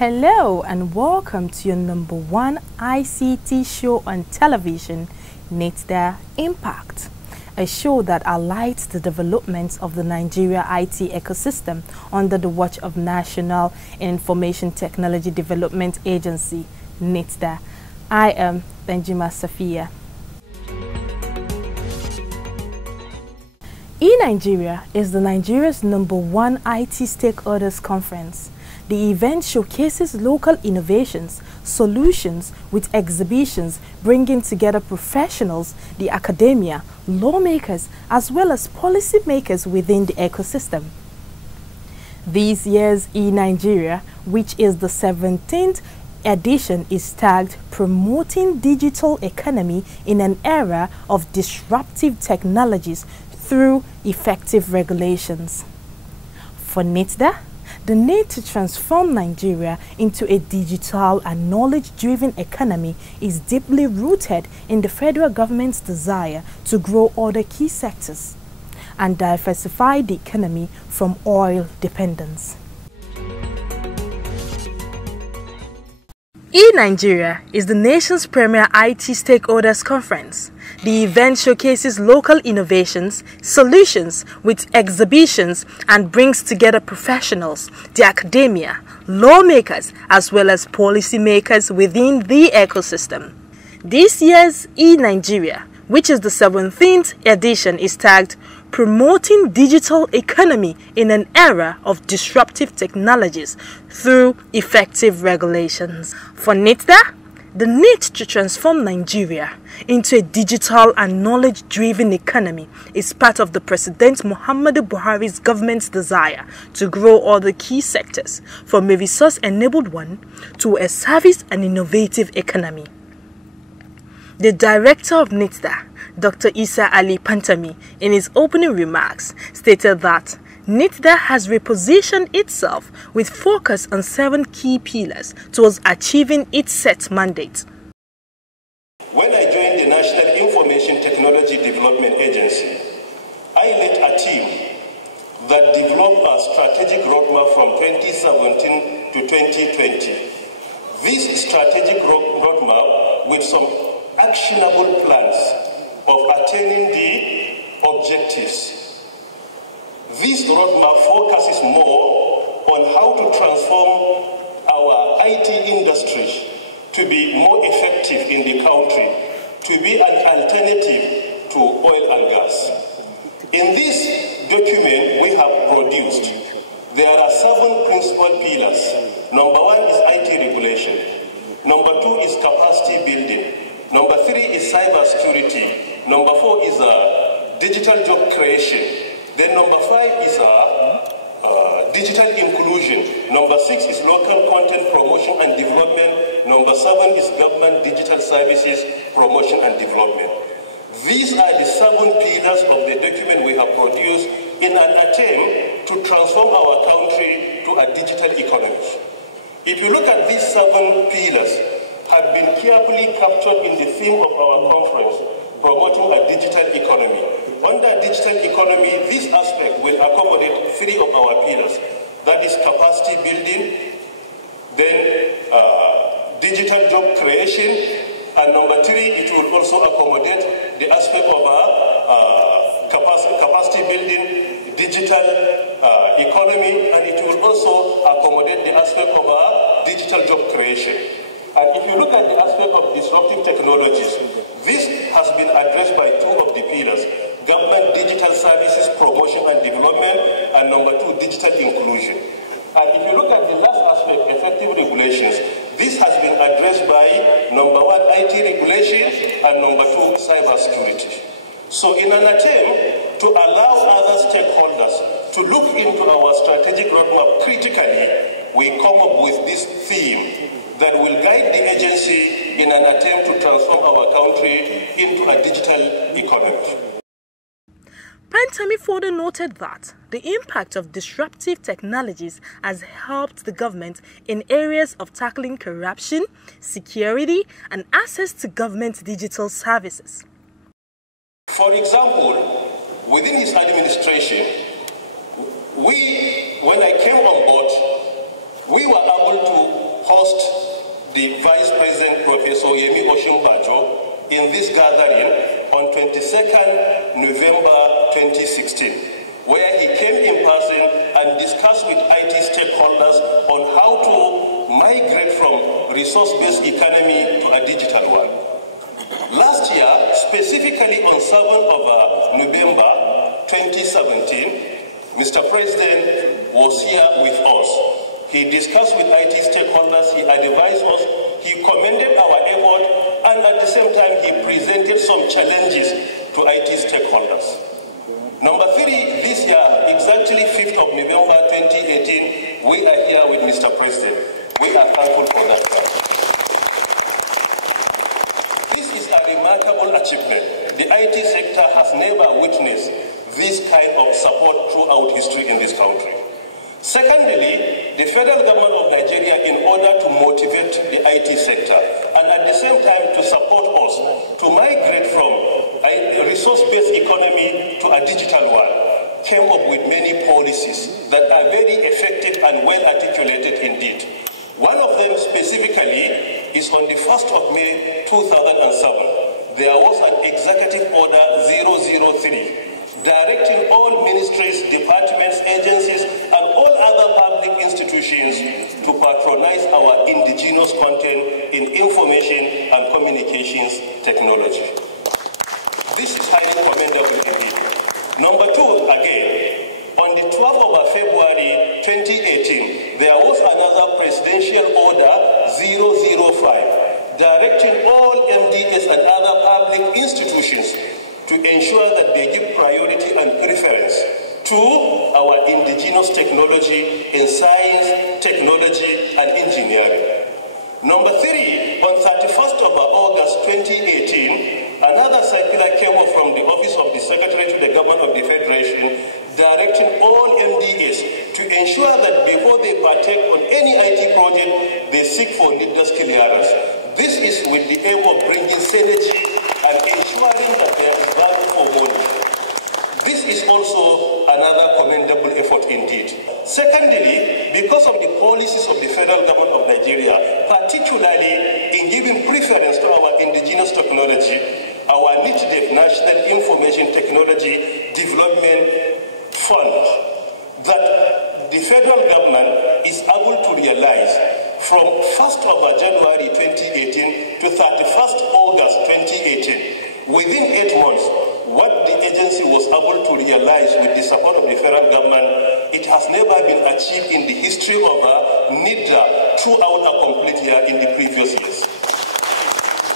Hello and welcome to your #1 ICT show on television, NITDA Impact, a show that highlights the developments of the Nigeria IT ecosystem under the watch of National Information Technology Development Agency, NITDA. I am Benjima Safia. eNigeria is the Nigeria's #1 IT stakeholders conference. The event showcases local innovations, solutions with exhibitions bringing together professionals, the academia, lawmakers, as well as policymakers within the ecosystem. This year's eNigeria, which is the 17th edition, is tagged Promoting Digital Economy in an Era of Disruptive Technologies through Effective Regulations. For NITDA, the need to transform Nigeria into a digital and knowledge-driven economy is deeply rooted in the federal government's desire to grow other key sectors and diversify the economy from oil dependence. eNigeria is the nation's premier IT stakeholders conference. The event showcases local innovations, solutions with exhibitions, and brings together professionals, the academia, lawmakers, as well as policymakers within the ecosystem. This year's eNigeria, which is the 17th edition, is tagged Promoting Digital Economy in an Era of Disruptive Technologies through Effective Regulations. For NITDA, the need to transform Nigeria into a digital and knowledge-driven economy is part of the President Muhammadu Buhari's government's desire to grow all the key sectors from a resource-enabled one to a service and innovative economy. The director of NITDA, Dr. Isa Ali Pantami, in his opening remarks, stated that NITDA has repositioned itself with focus on 7 key pillars towards achieving its set mandate. When I joined the National Information Technology Development Agency, I led a team that developed a strategic roadmap from 2017 to 2020. This strategic roadmap with some actionable plans of attaining the objectives. This roadmap focuses more on how to transform our IT industry to be more effective in the country, to be an alternative to oil and gas. In this document we have produced, there are 7 principal pillars. Number 1 is IT regulation. Number 2 is capacity building. Number 3 is cyber security. Number 4 is digital job creation. Then number 5 is digital inclusion. Number 6 is local content promotion and development. Number 7 is government digital services promotion and development. These are the 7 pillars of the document we have produced in an attempt to transform our country to a digital economy. If you look at these 7 pillars, have been carefully captured in the theme of our conference, promoting a digital economy. Under digital economy, this aspect will accommodate 3 of our pillars. That is capacity building, then digital job creation, and number 3, it will also accommodate the aspect of capacity building, digital economy, and it will also accommodate the aspect of digital job creation. And if you look at the aspect of disruptive technologies, this has been addressed by 2 of the pillars: government digital services promotion and development, and number 2, digital inclusion. And if you look at the last aspect, effective regulations, this has been addressed by number 1, IT regulation, and number 2, cyber security. So in an attempt to allow other stakeholders to look into our strategic roadmap critically, we come up with this theme that will guide the agency in an attempt to transform our country into a digital economy. Pantami further noted that the impact of disruptive technologies has helped the government in areas of tackling corruption, security, and access to government digital services. For example, within his administration, when I came on board, we were able to host the Vice President, Professor Yemi Oshimbajo, in this gathering on 22nd November 2016, where he came in person and discussed with IT stakeholders on how to migrate from resource-based economy to a digital one. Last year, specifically on 7th of November 2017, Mr. President was here with us. He discussed with IT stakeholders, he advised us, he commended our effort, and at the same time, he presented some challenges to IT stakeholders. Number 3, this year, exactly 5th of November 2018, we are here with Mr. President. We are thankful for that. This is a remarkable achievement. The IT sector has never witnessed this kind of support throughout history in this country. Secondly, the federal government of Nigeria, in order to motivate the IT sector and at the same time to support us to migrate from a resource-based economy to a digital one, came up with many policies that are very effective and well articulated indeed. One of them specifically is on the 1st of May 2007. There was an Executive Order 003 directing all ministries, departments, agencies, and all other public institutions to patronize our indigenous content in information and communications technology. This is highly commendable indeed. Number 2, again, on the 12th of February 2018, there was another Presidential Order 005 directing all MDS and other public institutions to ensure that they give priority and preference to our indigenous technology in science, technology, and engineering. Number 3, on 31st of August 2018, another circular came up from the Office of the Secretary to the Government of the Federation directing all MDAs to ensure that before they partake on any IT project, they seek for NITDA clearance. This is with the aim of bringing synergy and ensuring that there is value for money. This is also another commendable effort indeed. Secondly, because of the policies of the federal government of Nigeria, particularly in giving preference to our indigenous technology, our NITDA, National Information Technology Development Fund, that the federal government is able to realize from 1st of January 2018 to 31st August 2018, within 8 months, what the agency was able to realize with the support of the federal government, it has never been achieved in the history of NITDA throughout a complete year in the previous years.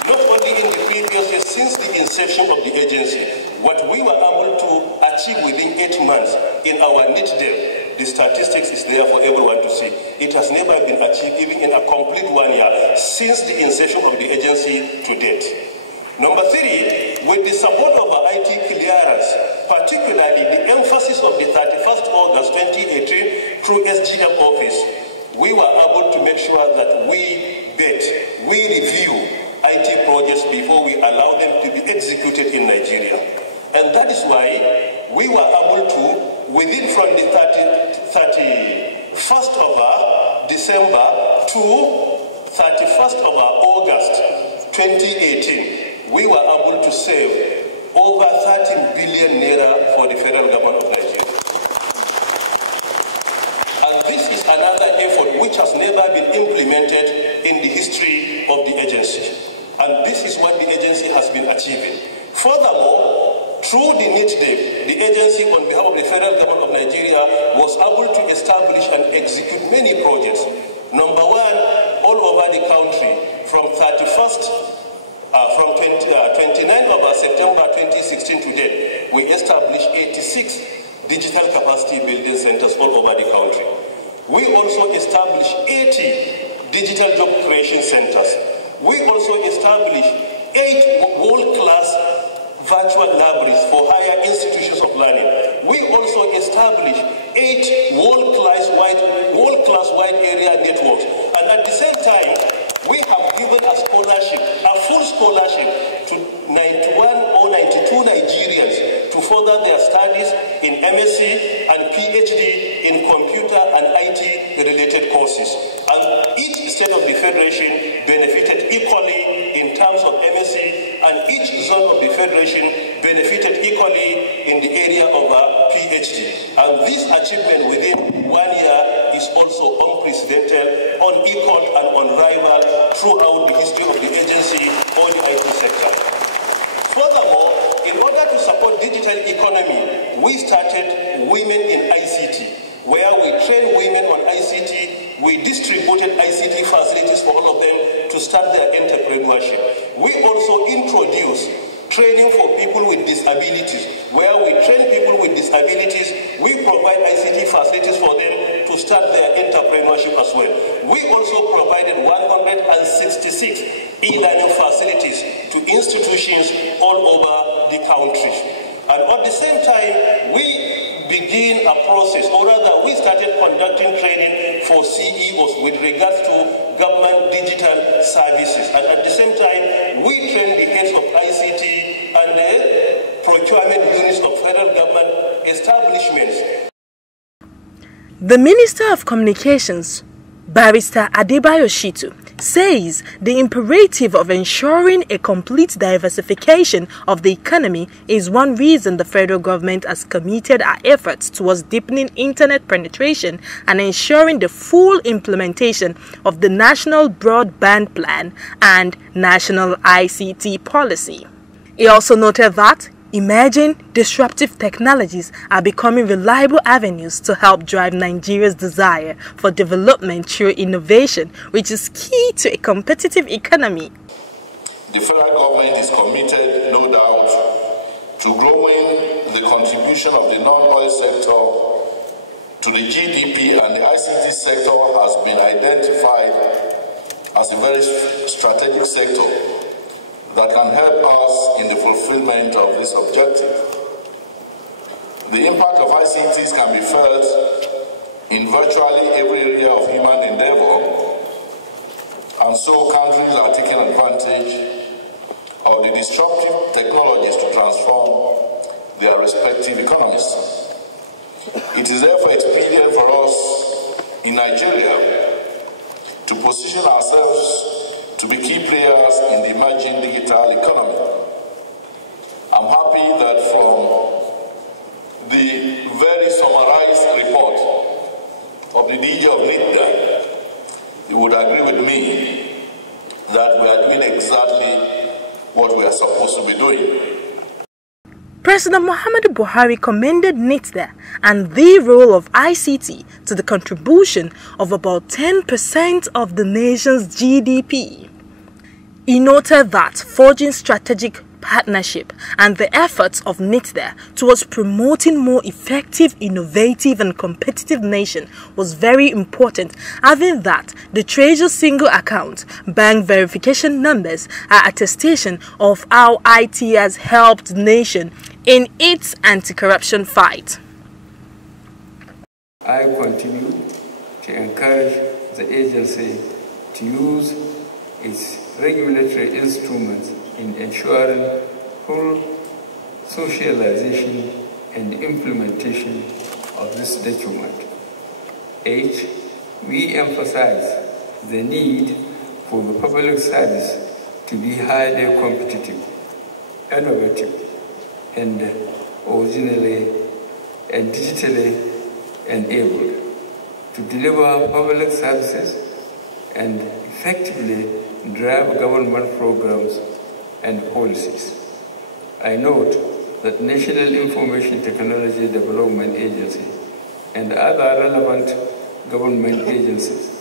Not only in the previous years, since the inception of the agency, what we were able to achieve within 8 months in our NITDA, the statistics is there for everyone to see. It has never been achieved even in a complete 1 year since the inception of the agency to date. Number 3, with the support of our IT clearance, particularly the emphasis of the 31st August 2018 through SGM office, we were able to make sure that we review IT projects before we allow them to be executed in Nigeria. And that is why we were able to, within from the 31st of December to 31st of August 2018, we were able to save over 13 billion naira for the federal government of Nigeria. And this is another effort which has never been implemented in the history of the agency. And this is what the agency has been achieving. Furthermore, through the NITDA, the agency on behalf of the federal government of Nigeria was able to establish and execute many projects. Number 1, all over the country, from 29th of September 2016 to date, we established 86 digital capacity building centers all over the country. We also established 80 digital job creation centers. We also established 8 world-class virtual libraries for higher institutions of learning. We also established 8 world-class wide area networks. And at the same time, we have given a scholarship, a full scholarship to 91 or 92 Nigerians to further their studies in MSc and PhD in computer and IT related courses. And each state of the Federation benefited equally in terms of MSc, and each zone of the Federation benefited equally in the area of a PhD. And this achievement within 1 year is also unprecedented, unequaled, and unrivaled throughout the history of the agency or the IT sector. Furthermore, in order to support digital economy, we started Women in ICT, where we trained women on ICT. We distributed ICT facilities for all of them to start their entrepreneurship. We also introduced training for people with disabilities, where we train people with disabilities. We provide ICT facilities for them to start their entrepreneurship as well. We also provided 166 e-learning facilities to institutions all over the country. And at the same time, we begin a process, or rather we started conducting training for CEOs with regards to government digital services. And at the same time, we train the heads of ICT and the procurement units of federal government establishments. The Minister of Communications, Barrister Adebayo Shitu, says the imperative of ensuring a complete diversification of the economy is one reason the federal government has committed our efforts towards deepening internet penetration and ensuring the full implementation of the National Broadband Plan and National ICT Policy. He also noted that emerging disruptive technologies are becoming reliable avenues to help drive Nigeria's desire for development through innovation, which is key to a competitive economy. The federal government is committed, no doubt, to growing the contribution of the non-oil sector to the GDP, and the ICT sector has been identified as a very strategic sector that can help us in the fulfillment of this objective. The impact of ICTs can be felt in virtually every area of human endeavor, and so countries are taking advantage of the disruptive technologies to transform their respective economies. It is therefore expedient for us in Nigeria to position ourselves to be key players in the emerging digital economy. I'm happy that from the very summarized report of the DG of NITDA, you would agree with me that we are doing exactly what we are supposed to be doing. President Muhammadu Buhari commended NITDA and the role of ICT to the contribution of about 10% of the nation's GDP. He noted that forging strategic partnership and the efforts of NITDA towards promoting more effective, innovative and competitive nation was very important, adding that the Treasury single account, bank verification numbers are attestation of how IT has helped the nation in its anti-corruption fight. I continue to encourage the agency to use its regulatory instruments in ensuring full socialization and implementation of this document. 8. We emphasize the need for the public service to be highly competitive, innovative, and originally and digitally enabled to deliver public services and effectively drive government programs and policies. I note that National Information Technology Development Agency and other relevant government agencies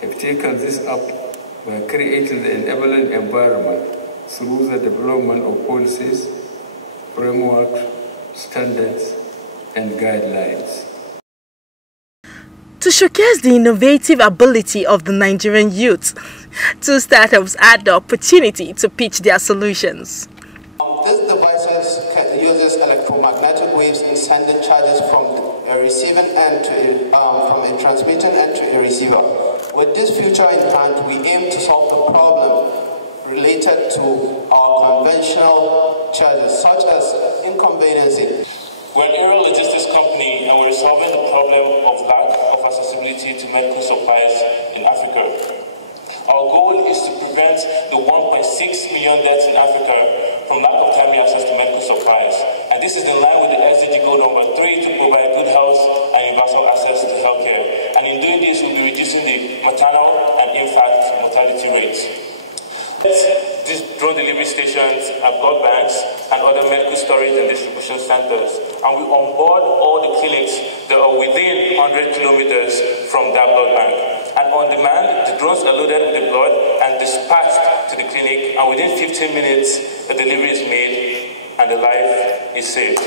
have taken this up by creating the enabling environment through the development of policies, frameworks, standards, and guidelines. To showcase the innovative ability of the Nigerian youth, 2 startups had the opportunity to pitch their solutions. This device uses electromagnetic waves in sending charges from a receiving end to from a transmitting end to a receiver. With this feature in mind, we aim to solve the problem related to our conventional charges, such as inconveniencing. We're an aerial logistics company, and we're solving the problem of lack of accessibility to medical supplies in Africa. Our goal is to prevent the 1.6 million deaths in Africa from lack of timely access to medical supplies. And this is in line with the SDG goal number 3 to provide good health and universal access to healthcare. And in doing this, we'll be reducing the maternal and infant mortality rates. These drone delivery stations at blood banks and other medical storage and distribution centers. And we onboard all the clinics that are within 100 kilometers from that blood bank. And on demand, the drones are loaded with the blood and dispatched to the clinic, and within 15 minutes, the delivery is made and the life is saved.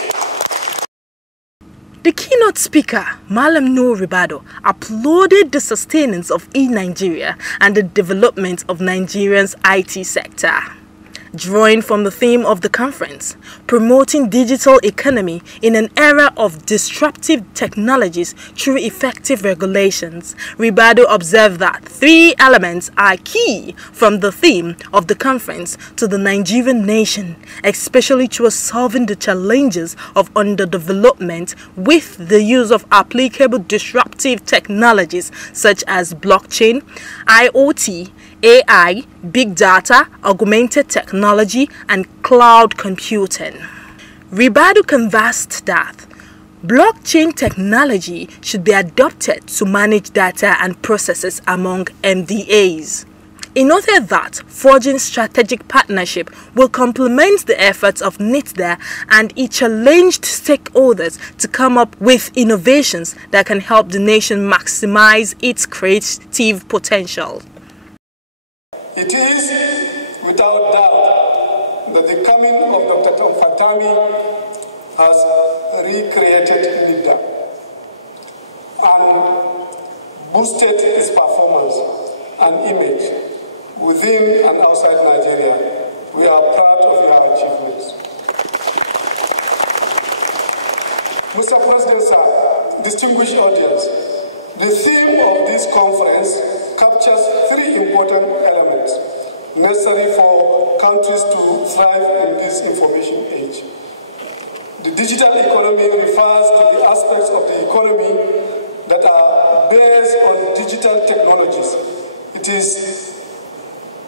The keynote speaker, Malam Noor Ribado, applauded the sustenance of e-Nigeria and the development of Nigeria's IT sector. Drawing from the theme of the conference, promoting digital economy in an era of disruptive technologies through effective regulations, Ribado observed that 3 elements are key from the theme of the conference to the Nigerian nation, especially towards solving the challenges of underdevelopment with the use of applicable disruptive technologies such as blockchain, IoT, AI, big data, augmented technology, and cloud computing. Ribado conversed that blockchain technology should be adopted to manage data and processes among MDAs. He noted that forging strategic partnership will complement the efforts of NITDA, and he challenged stakeholders to come up with innovations that can help the nation maximize its creative potential. It is without doubt that the coming of Dr. Fatami has recreated NITDA and boosted its performance and image within and outside Nigeria. We are proud of your achievements. Mr. President, sir, distinguished audience, the theme of this conference captures 3 important elements necessary for countries to thrive in this information age. The digital economy refers to the aspects of the economy that are based on digital technologies. It is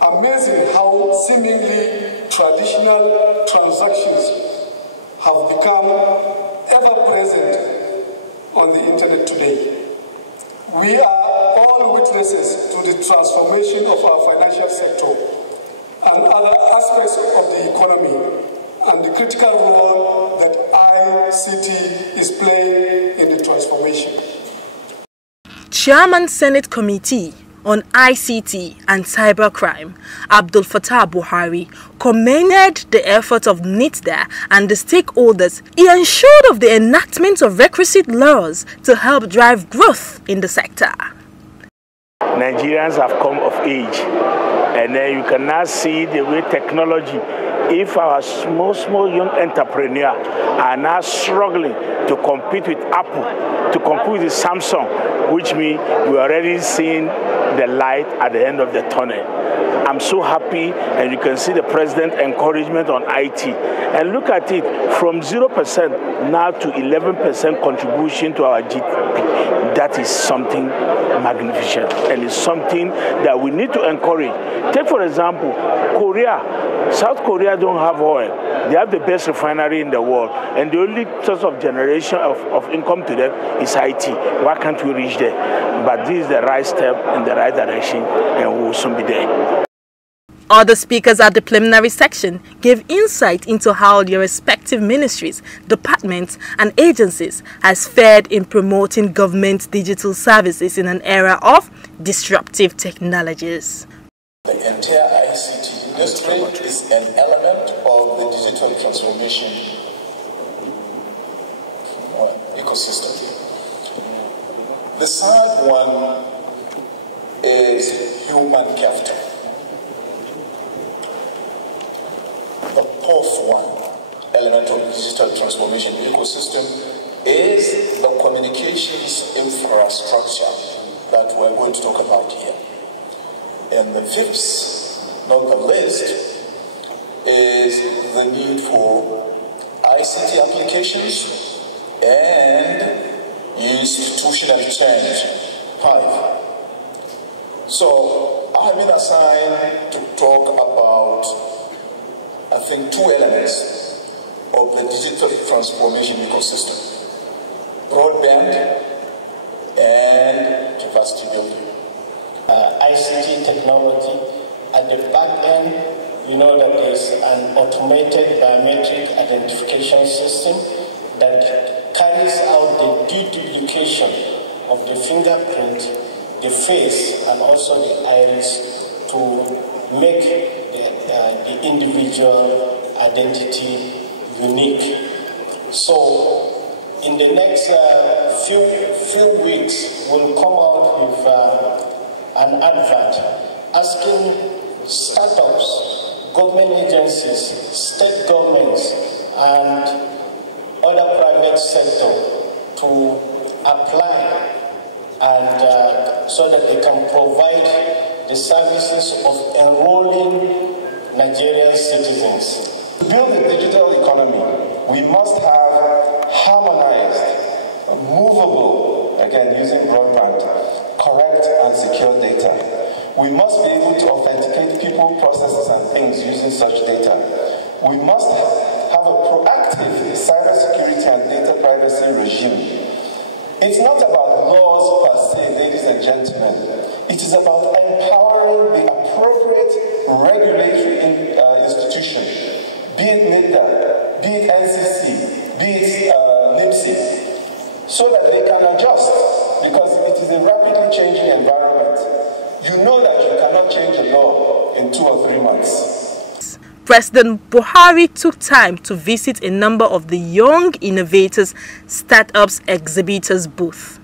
amazing how seemingly traditional transactions have become ever present on the internet today. We are all witnesses to the transformation of our financial sector and other aspects of the economy and the critical role that ICT is playing in the transformation. Chairman Senate Committee on ICT and Cybercrime, Abdul Fattah Buhari, commended the efforts of NITDA and the stakeholders. He ensured of the enactment of requisite laws to help drive growth in the sector. Nigerians have come of age, and then you can now see the way technology, if our small young entrepreneurs are now struggling to compete with Apple, to compete with Samsung, which means we're already seeing the light at the end of the tunnel. I'm so happy, and you can see the president's encouragement on IT. And look at it, from 0% now to 11% contribution to our GDP. That is something magnificent, and it's something that we need to encourage. Take, for example, Korea. South Korea don't have oil. They have the best refinery in the world, and the only source of generation of income to them is IT. Why can't we reach there? But this is the right step in the right direction, and we will soon be there. Other speakers at the preliminary section gave insight into how their respective ministries, departments, and agencies has fared in promoting government digital services in an era of disruptive technologies. The entire ICT industry is an element of the digital transformation ecosystem. The third one is human capital. The fourth one, element of the digital transformation ecosystem, is the communications infrastructure that we're going to talk about here. And the fifth, not the least, is the need for ICT applications and institutional change. 5. So I have been assigned to talk about, I think, two elements of the digital transformation ecosystem: broadband and capacity building. ICT technology at the back end, you know that there's an automated biometric identification system that carries out the deduplication of the fingerprint, the face, and also the iris to make the individual identity unique. So in the next few weeks, we'll come out with an advert asking startups, government agencies, state governments, and other private sector to apply and so that they can provide the services of enrolling Nigerian citizens. To build a digital economy, we must have harmonized, movable, again using broadband, correct and secure data. We must be able to authenticate people, processes, and things using such data. We must have a proactive cybersecurity and data privacy regime. It's not about laws per se, ladies and gentlemen. It is about empowering the appropriate regulatory institution, be it NITDA, be it NCC, be it NIPSI, so that they can adjust, because it is a rapidly changing environment. You know that you cannot change the law in 2 or 3 months. President Buhari took time to visit a number of the young innovators, startups, exhibitors booth.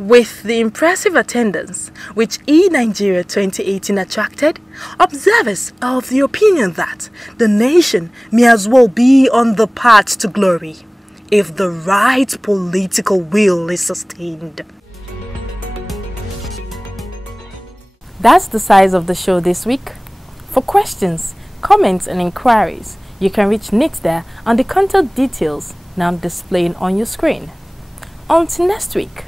With the impressive attendance which eNigeria 2018 attracted, observers are of the opinion that the nation may as well be on the path to glory if the right political will is sustained. That's the size of the show this week. For questions, comments and inquiries, you can reach NITDA on the contact details now displaying on your screen. Until next week,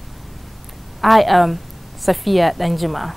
I am Safia Danjuma.